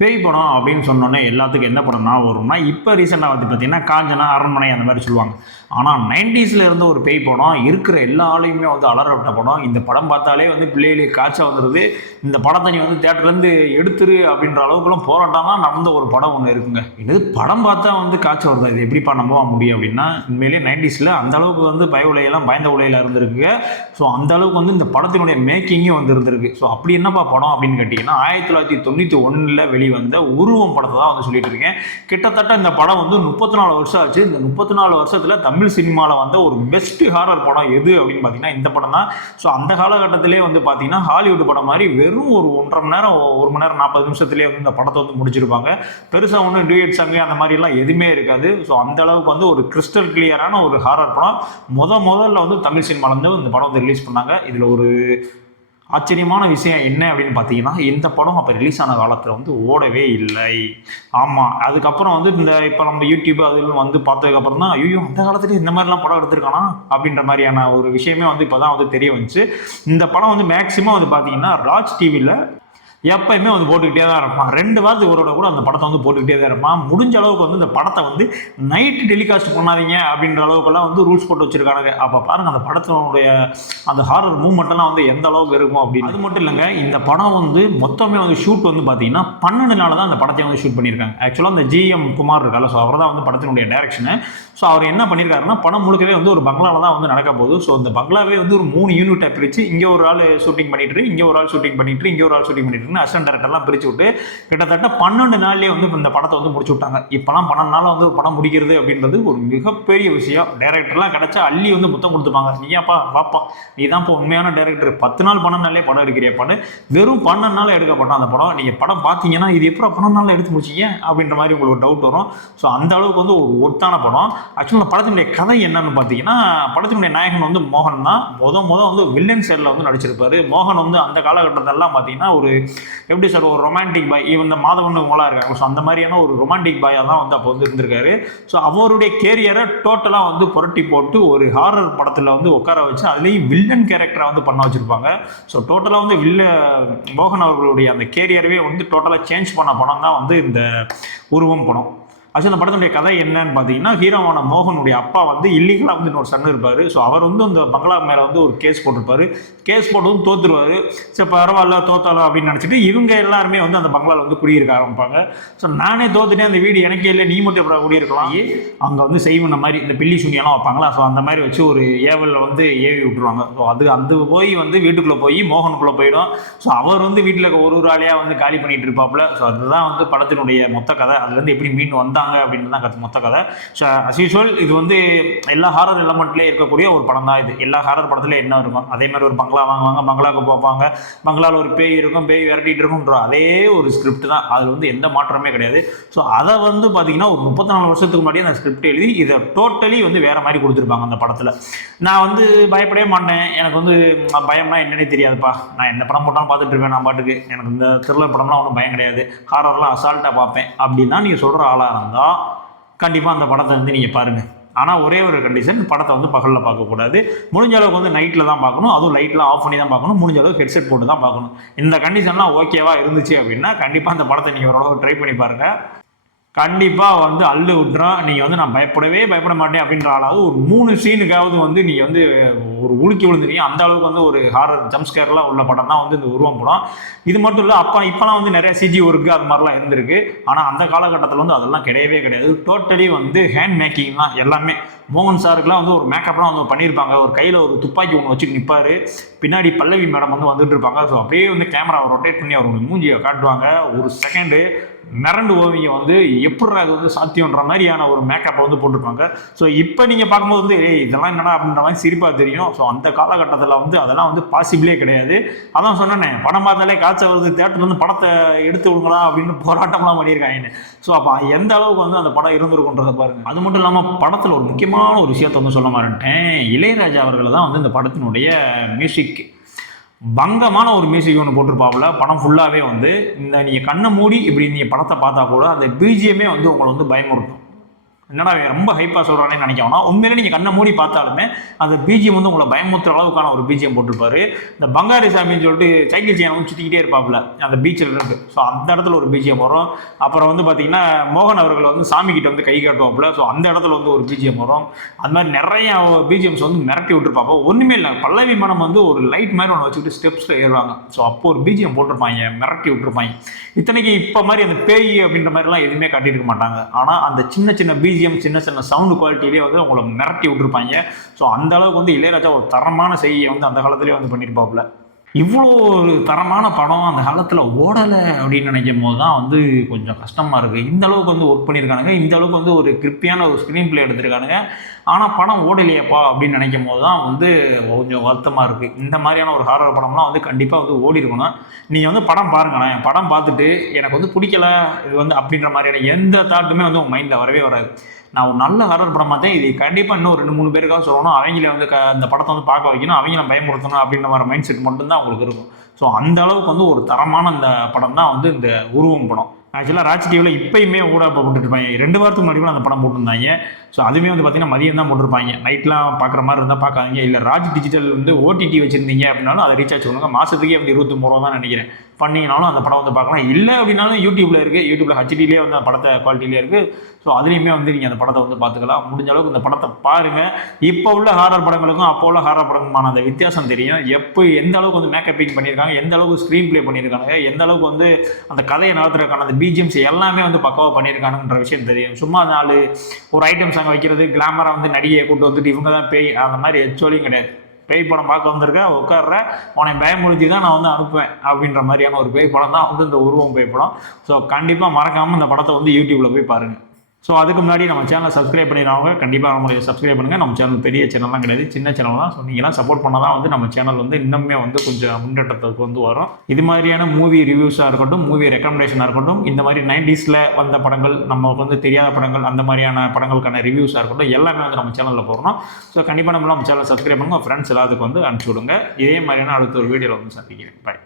பேய் படம் அப்படின்னு சொன்னோன்னே எல்லாத்துக்கும் என்ன படம்னா வரும்னா இப்போ ரீசெண்டாக வந்து பார்த்தீங்கன்னா காஞ்சனா அரண்மனை அந்த மாதிரி சொல்லுவாங்க. ஆனால் நைன்டிஸில் இருந்து ஒரு பேய் படம் இருக்கிற எல்லா ஆளையுமே வந்து அலற விட்ட படம். இந்த படம் பார்த்தாலே வந்து பிள்ளைகளுக்கு காய்ச்சல் வந்துடுது இந்த படத்தை நீ வந்து தேட்டர்லேருந்து எடுத்துரு அப்படின்ற அளவுக்குலாம் போராட்டம்லாம் நடந்த ஒரு படம் ஒன்று இருக்குங்க. என்னது படம் பார்த்தா வந்து காய்ச்சல் வருது? இது எப்படிப்பா நம்பவா முடியும் அப்படின்னா உண்மையிலேயே நைன்டிஸில் அந்த அளவுக்கு வந்து பய உலையெல்லாம் பயந்த உலையில் இருந்திருக்கு ஸோ அந்த அளவுக்கு வந்து இந்த படத்தினுடைய மேக்கிங்கும் வந்து இருந்திருக்கு. ஸோ அப்படி என்னப்பா படம் அப்படின்னு கேட்டிங்கன்னா ஆயிரத்தி தொள்ளாயிரத்தி தொண்ணூற்றி ஒன்றில் வெளிவந்த உருவம் படத்தை தான் வந்து சொல்லிட்டு இருக்கேன். கிட்டத்தட்ட இந்த படம் வந்து முப்பத்தி நாலு வருஷம் ஆச்சு. இந்த முப்பத்தி நாலு வருஷத்தில் தமிழ் சினிமாவில் வந்த ஒரு பெஸ்ட் ஹாரர் படம் எது அப்படின்னு பார்த்தீங்கன்னா இந்த படம் தான். ஸோ அந்த காலகட்டத்திலே வந்து பார்த்தீங்கன்னா ஹாலிவுட் படம் மாதிரி வெறும் ஒரு ஒன்றரை மணி நேரம் ஒரு மணி நேரம் நாற்பது நிமிஷத்துலேயே வந்து இந்த படத்தை வந்து முடிச்சிருப்பாங்க. பெருசாக ஒன்றும் டியூட் சாங்கு அந்த மாதிரிலாம் எதுவுமே இருக்காது. ஸோ அந்த அளவுக்கு வந்து ஒரு கிறிஸ்டல் கிளியரான ஒரு ஹாரர் படம். முத முதல்ல வந்து தமிழ் சினிமாவில் வந்து இந்த படம் வந்து ரிலீஸ் பண்ணாங்க. இதில் ஒரு ஆச்சரியமான விஷயம் என்ன அப்படின்னு பார்த்தீங்கன்னா இந்த படம் அப்போ ரிலீஸ் ஆன காலத்தில் வந்து ஓடவே இல்லை. ஆமாம் அதுக்கப்புறம் வந்து இந்த இப்போ நம்ம யூடியூப் அதில் வந்து பார்த்ததுக்கப்புறம் தான் ஐயோ அந்த காலத்துலேயே இந்த மாதிரிலாம் படம் எடுத்திருக்கானா? அப்படின்ற மாதிரியான ஒரு விஷயமே வந்து இப்போ தான் வந்து தெரிய வந்துச்சு. இந்த படம் வந்து மேக்ஸிமம் வந்து பார்த்தீங்கன்னா ராஜ் டிவியில் எப்பயுமே வந்து போட்டுக்கிட்டே தான் இருப்பான். ரெண்டு வாரத்துக்கு ஒரு கூட அந்த படத்தை வந்து போட்டுக்கிட்டே தான் இருப்பான். முடிஞ்ச அளவுக்கு வந்து இந்த படத்தை வந்து நைட்டு டெலிகாஸ்ட் பண்ணாதீங்க அப்படின்ற அளவுக்குலாம் வந்து ரூல்ஸ் போட்டு வச்சிருக்காங்க அப்போ பாருங்க அந்த படத்தினுடைய அந்த ஹாரர் மூமெண்ட்லாம் வந்து எந்த அளவுக்கு இருக்கும் அப்படின்னு. அது மட்டும் இல்லைங்க இந்த படம் வந்து மொத்தமே வந்து ஷூட் வந்து பார்த்தீங்கன்னா பன்னெண்டு நாள் தான் அந்த படத்தை வந்து ஷூட் பண்ணியிருக்காங்க. ஆக்சுவலாக அந்த ஜிஎம் குமார் இருக்கால ஸோ அவர் தான் வந்து படத்தினுடைய டேரக்ஷனு ஸோ அவர் என்ன பண்ணியிருக்காருன்னா படம் முழுக்கவே வந்து ஒரு பங்களாவில் தான் வந்து நடக்க போகுது. ஸோ இந்த பங்களாவே வந்து ஒரு மூணு யூனிட்டை பிரித்து இங்கே ஒரு ஆள் ஷூட்டிங் பண்ணிட்டு இங்கே ஒரு ஆள் ஷூட்டிங் பண்ணிட்டு இங்கே ஒரு ஆள் ஷூட்டிங் பண்ணிட்டு அசிஸ்டன்ட் டேரக்டர்லாம் பிரித்து விட்டு கிட்டத்தட்ட பன்னெண்டு நாள்லேயே வந்து இந்த படத்தை வந்து முடிச்சு விட்டாங்க. இப்போலாம் பன்னெண்டு நாள் வந்து படம் முடிக்கிறது அப்படின்றது ஒரு மிகப்பெரிய விஷயம். டேரக்டர்லாம் கிடச்சா அள்ளி வந்து முத்தம் கொடுத்துப்பாங்க. நீயாப்பா வாப்பா நீ தான் இப்போ உண்மையான டேரக்டர் பத்து நாள் பன்னெண்டு நாளே படம் எடுக்கிறியாப்பான்னு வெறும் பன்னெண்டு நாள் எடுக்கப்பட்டோம் அந்த படம். நீங்கள் படம் பார்த்தீங்கன்னா இது எப்போ பன்னெண்டு நாள் எடுத்து முடிச்சீங்க அப்படின்ற மாதிரி உங்களுக்கு ஒரு டவுட் வரும். ஸோ அந்த அளவுக்கு வந்து ஒரு ஒர்த்தான படம். ஆக்சுவலாக அந்த படத்தினுடைய கதை என்னன்னு பார்த்தீங்கன்னா படத்தினுடைய நாயகன் வந்து மோகன் தான். முத முத வந்து வில்லன் சைடில் வந்து நடிச்சிருப்பாரு. மோகன் வந்து அந்த காலகட்டத்திலலாம் பார்த்தீங்கன்னா ஒரு எப்படி சார் ஒரு ரொமான்டிக் பாய் இந்த மாதவன் இவங்களாம் இருக்காங்க. ஸோ அந்த மாதிரியான ஒரு ரொமான்டிக் பாயாக தான் வந்து அப்போ வந்து இருந்திருக்காரு. ஸோ அவருடைய கேரியரை டோட்டலாக வந்து புரட்டி போட்டு ஒரு ஹாரர் படத்தில் வந்து உட்கார வச்சு அதுலேயும் வில்லன் கேரக்டரை வந்து பண்ண வச்சுருப்பாங்க. ஸோ டோட்டலாக வந்து வில்ல மோகன் அவர்களுடைய அந்த கேரியரவே வந்து டோட்டலாக சேஞ்ச் பண்ண படம் தான் வந்து இந்த உருவம் படம். ஆக்சுவலி அந்த படத்தினுடைய கதை என்னன்னு பார்த்தீங்கன்னா ஹீரோவான மோகனுடைய அப்பா வந்து இல்லீகலாக வந்து இன்னொரு சன் இருப்பார். ஸோ அவர் வந்து அந்த பங்களா மேலே வந்து ஒரு கேஸ் போட்டிருப்பாரு. கேஸ் போட்டதும் தோத்துருவாரு. சரி பரவாயில்ல தோத்தாலும் அப்படின்னு நினச்சிட்டு இவங்க எல்லாருமே வந்து அந்த பங்களாவில் வந்து குடியிருக்க ஆரம்பிப்பாங்க. ஸோ நானே தோத்துட்டேன். அந்த வீடு எனக்கே இல்லை. நீ மட்டும் எப்படி குடியிருக்கலாம்? அங்கே வந்து செய்வன மாதிரி இந்த பில்லி சுனியெல்லாம் வைப்பாங்களா? ஸோ அந்த மாதிரி வச்சு ஒரு ஏவலில் வந்து ஏவி விட்டுருவாங்க. ஸோ அது அந்த போய் வந்து வீட்டுக்குள்ளே போய் மோகனுக்குள்ளே போயிடும். ஸோ அவர் வந்து வீட்டில் இருக்க ஒரு ஒரு ஆளையாக வந்து காலி பண்ணிட்டு இருப்பாப்புல. ஸோ அதுதான் வந்து படத்தினுடைய மொத்த கதை. அதுலேருந்து எப்படி மீன் வந்தாங்க அப்படின்னு தான் மொத்த கதை. ஸோ அஸ் யூஸ்வல் இது வந்து எல்லா ஹாரர் எலமெண்ட்லேயே இருக்கக்கூடிய ஒரு படம் தான் இது. எல்லா ஹாரர் படத்துல என்ன இருக்கும்? அதே மாதிரி ஒரு பங்களா வாங்குவாங்க பங்களாவுக்கு பார்ப்பாங்க பங்களாவில் ஒரு பேய் இருக்கும் பேய் விரட்டிட்டு இருக்கும்ன்ற அதே ஒரு ஸ்கிரிப்ட் தான். அதில் வந்து எந்த மாற்றமே கிடையாது. ஸோ அதை வந்து பார்த்தீங்கன்னா ஒரு முப்பத்தி நாலு வருஷத்துக்கு முன்னாடி அந்த ஸ்கிரிப்ட் எழுதி இதை டோட்டலி வந்து வேற மாதிரி கொடுத்துருப்பாங்க அந்த படத்தில். நான் வந்து பயப்படவே மாட்டேன். எனக்கு வந்து பயம்னா என்னன்னே தெரியாதுப்பா. நான் எந்த படம் போட்டாலும் பார்த்துட்டு இருப்பேன் நான் பாட்டுக்கு. எனக்கு இந்த த்ரில்லர் படம்லாம் ஒன்றும் பயம் கிடையாது. ஹாரர்லாம் அசால்ட்டாக பார்ப்பேன். அப்படின்னா நீங்கள் சொல்கிற ஆளாக இருந்தால் கண்டிப்பாக அந்த படத்தை வந்து நீங்கள் பாருங்கள் ஆனால் ஒரே ஒரு கண்டிஷன் படத்தை வந்து பகலில் பார்க்கக்கூடாது முடிஞ்ச அளவுக்கு வந்து நைட்டில் தான் பார்க்கணும். அதுவும் லைட்லாம் ஆஃப் பண்ணி தான் பார்க்கணும். முடிஞ்ச அளவுக்கு ஹெட்செட் போட்டு தான் பார்க்கணும். இந்த கண்டிஷன்லாம் ஓகேவா இருந்துச்சு அப்படின்னா கண்டிப்பாக அந்த படத்தை நீங்கள் ஓரளவு ட்ரை பண்ணி பாருங்கள் கண்டிப்பாக வந்து அள்ளு விட்டுறோம் நீங்கள் வந்து நான் பயப்படவே பயப்பட மாட்டேன் அப்படின்ற ஆளாவது ஒரு மூணு சீனுக்காவது வந்து நீங்கள் வந்து ஒரு உலுக்கி விழுந்துருக்கீங்க அந்த அளவுக்கு வந்து ஒரு ஹாரர் ஜம்ஸ்கேர்லாம் உள்ள படம் தான் வந்து இந்த உருவம் படம். இது மட்டும் இல்லை அப்போ இப்போலாம் வந்து நிறைய சிஜி ஒர்க்கு அது மாதிரிலாம் இருந்திருக்கு. ஆனால் அந்த காலகட்டத்தில் வந்து அதெல்லாம் கிடையவே கிடையாது. டோட்டலி வந்து ஹேண்ட் மேக்கிங் தான் எல்லாமே. மோகன் சாருக்குலாம் வந்து ஒரு மேக்கப்லாம் வந்து பண்ணியிருப்பாங்க. ஒரு கையில் ஒரு துப்பாக்கி ஒன்று வச்சுட்டு நிற்பார் பின்னாடி பல்லவி மேடம் வந்து வந்துட்டு இருப்பாங்க. ஸோ அப்படியே வந்து கேமரா ரொட்டேட் பண்ணி அவரோட மூஞ்சியை காட்டுவாங்க. ஒரு செகண்டு மிரண்டு ஓவியம் வந்து எப்படி அது வந்து சாத்தியன்ற மாதிரியான ஒரு மேக்கப்பை வந்து போட்டிருப்பாங்க. ஸோ இப்போ நீங்கள் பார்க்கும்போது வந்து ஏய் இதெல்லாம் என்னடா? அப்படின்ற மாதிரி சிரிப்பாக தெரியும். ஸோ அந்த காலகட்டத்தில் வந்து அதெல்லாம் வந்து பாசிபிளே கிடையாது. அதான் சொன்னேன் படம் பார்த்தாலே காய்ச்சல் வருது தேட்டர்ல வந்து படத்தை எடுத்து விடுங்களா அப்படின்னு போராட்டம்லாம் பண்ணியிருக்காங்க. ஸோ அப்போ எந்த அளவுக்கு வந்து அந்த படம் இருந்திருக்குன்றதை பாருங்க. அது மட்டும் இல்லாமல் படத்தில் ஒரு முக்கியமான ஒரு விஷயத்தை வந்து சொல்ல மாட்டேன் இளையராஜா அவர்கள் தான் வந்து இந்த படத்தினுடைய மியூசிக் பங்கமான ஒரு மியூசிக் ஒன்று போட்டிருப்பாப்புல. படம் ஃபுல்லாகவே வந்து இந்த நீங்கள் கண்ணை மூடி இப்படி நீங்கள் படத்தை பார்த்தா கூட அந்த பிஜிஎம்மே வந்து உங்களை வந்து பயமுறுத்தும். என்னடா ரொம்ப ஹைப்பாக சொல்கிறானே நினைக்கணும் உண்மையிலே நீங்கள் கண்ணை மூடி பார்த்தாலுமே அந்த பிஜிஎம் வந்து உங்களை பயமுத்துற அளவுக்கான ஒரு பிஜிஎம் போட்டிருப்பாரு. இந்த பங்காரி சாமின்னு சொல்லிட்டு சைக்கிள் செயின் சுற்றிக்கிட்டே இருப்பாப்புல அந்த பீச்சில் இருந்து. ஸோ அந்த இடத்துல ஒரு பிஜிஎம் வரும். அப்புறம் வந்து பார்த்தீங்கன்னா மோகன் அவர்கள் வந்து சாமி கிட்ட வந்து கை காட்டுவாப்புல. ஸோ அந்த இடத்துல வந்து ஒரு பிஜிஎம் வரும். அது மாதிரி நிறைய பிஜிஎம்ஸ் வந்து மிரட்டி விட்டுருப்பாப்போ ஒன்றுமே இல்லை பல்லவி மனம் வந்து ஒரு லைட் மாதிரி ஒன்று வச்சுக்கிட்டு ஸ்டெப்ஸில் ஏறுவாங்க. ஸோ அப்போ ஒரு பிஜிஎம் போட்டிருப்பாங்க மிரட்டி விட்டுருப்பாங்க. இத்தனைக்கு இப்போ மாதிரி அந்த பேய் அப்படின்ற மாதிரிலாம் எதுவுமே காட்டியிருக்க மாட்டாங்க. ஆனால் அந்த சின்ன சின்ன பிஜிஎம் சின்ன சின்ன சவுண்டு குவாலிட்டிலேயே வந்து உங்களை மிரட்டி விட்டுருப்பாங்க. ஸோ அந்த அளவுக்கு வந்து இளையராஜா ஒரு தரமான செய்தியை வந்து அந்த காலத்திலே வந்து பண்ணியிருப்பாப்புல இவ்வளோ ஒரு தரமான படம் அந்த காலத்தில் ஓடலை அப்படின்னு நினைக்கும் போது தான் வந்து கொஞ்சம் கஷ்டமாக இருக்குது இந்த அளவுக்கு வந்து ஒர்க் பண்ணியிருக்கானுங்க. இந்த அளவுக்கு வந்து ஒரு கிரிப்பியான ஒரு ஸ்க்ரீன் பிளே எடுத்திருக்கானுங்க. ஆனால் படம் ஓடலையேப்பா அப்படின்னு நினைக்கும் போது தான் வந்து கொஞ்சம் வருத்தமாக இருக்குது இந்த மாதிரியான ஒரு ஹாரர் படம்லாம் வந்து கண்டிப்பாக வந்து ஓடி இருக்கணும் நீங்கள் வந்து படம் பாருங்களேன். படம் பார்த்துட்டு எனக்கு வந்து பிடிக்கல இது வந்து அப்படின்ற மாதிரியான எந்த தாட்டுமே வந்து உங்கள் மைண்டில் வரவே வராது. நான் ஒரு நல்ல ஹாரர் படம் பார்த்தேன். இது கண்டிப்பாக இன்னும் ரெண்டு மூணு பேருக்காக சொல்லணும். அவங்கள வந்து க அந்த படத்தை வந்து பார்க்க வைக்கணும். அவங்கள பயமுறுத்தணும் அப்படின்ற மாதிரி மைண்ட் செட் மட்டும்தான் அவங்களுக்கு இருக்கும். ஸோ அந்த அளவுக்கு வந்து ஒரு தரமான அந்த படம் தான் வந்து இந்த உருவம் படம். ஆக்சுவலாக ராஜ் டிவியில் இப்போயுமே ஊடா போட்டுருப்பாங்க ரெண்டு வாரத்துக்கு முன்னாடி கூட அந்த படம் போட்டிருந்தாங்க. ஸோ அதுவுமே வந்து பார்த்தீங்கன்னா மதியம் தான் போட்டிருப்பாங்க. நைட்லாம் பார்க்குற மாதிரி இருந்தால் பார்க்காதீங்க. இல்லை ராஜ் டிஜிட்டல் வந்து ஓடிடி வச்சுருந்தீங்க அப்படின்னாலும் அதை ரீசார்ஜ் பண்ணுங்க. மாதத்துக்கே வந்து இருபத்தி ரூபா தான் நினைக்கிறேன். பண்ணிங்கனாலும் அந்த படம் வந்து பார்க்கலாம். இல்லை அப்படின்னாலும் யூடியூப்பில் இருக்குது யூடியூப்பில் ஹச்டிலே வந்து அந்த படத்தை குவாலிட்டிலே இருக்குது ஸோ அதுலேயுமே வந்து நீங்கள் அந்த படத்தை வந்து பார்த்துக்கலாம். முடிஞ்ச அளவுக்கு இந்த படத்தை பாருங்கள் இப்போ உள்ள ஹாரர் படங்களுக்கும் அப்போ உள்ள ஹாரர் படங்களுமான அந்த வித்தியாசம் தெரியும். எப்போ எந்த அளவுக்கு வந்து மேக்கப்பிங் பண்ணியிருக்காங்க எந்த அளவுக்கு ஸ்க்ரீன் ப்ளே பண்ணியிருக்காங்க எந்த அளவுக்கு வந்து அந்த கதையை நடத்துறதுக்கான அந்த பிஜிஎம்ஸ் எல்லாமே வந்து பக்காவாக பண்ணியிருக்கானுன்ற விஷயம் தெரியும். சும்மா நாலு ஒரு ஐட்டம் சாங் வைக்கிறது கிளாமராக வந்து நடிகையை கூட்டு வந்துட்டு இவங்க தான் பேய் அந்த மாதிரி எச்சோலியும் கிடையாது. பேய் படம் பார்க்க வந்திருக்க உட்கார்ற உன்னை பயமுறுத்தி தான் நான் வந்து அனுப்புவேன் அப்படின்ற மாதிரியான ஒரு பேய் படம் தான் வந்து இந்த உருவம் பேய் படம். ஸோ கண்டிப்பாக மறக்காமல் இந்த படத்தை வந்து யூடியூப்பில் போய் பாருங்கள் ஸோ அதுக்கு முன்னாடி நம்ம சேனலை சப்ஸ்கிரைப் பண்ணிடுறவங்க கண்டிப்பாக நம்மளுடைய சப்ஸ்கிரைப் பண்ணுங்கள் நம்ம சேனல் பெரிய சேனல்லாம் கிடையாது. சின்ன சேனல் தான். ஸோ நீங்களாம் சப்போர்ட் பண்ணால் தான் வந்து நம்ம சேனல் வந்து இன்னுமே வந்து கொஞ்சம் முன்னேற்றத்துக்கு வந்து வரும். இது மாதிரியான மூவி ரிவ்யூஸாக இருக்கட்டும் மூவி ரெக்கமெண்டேஷனாக இருக்கட்டும் இந்த மாதிரி நைன்டிஸில் வந்த படங்கள் நமக்கு வந்து தெரியாத படங்கள் அந்த மாதிரியான படங்களுக்கான ரிவ்யூஸாக இருக்கட்டும் எல்லாமே வந்து நம்ம சேனலில் போடுறோம் ஸோ கண்டிப்பாக நம்ம நம்ம சேனல் சப்ஸ்கிரைப் பண்ணுங்கள் ஃப்ரெண்ட்ஸ் எல்லாத்துக்கும் வந்து அனுப்பிச்சி விடுங்க. இதே மாதிரியான அடுத்த ஒரு வீடியோவில் வந்து சந்திக்கிறேன். பாய்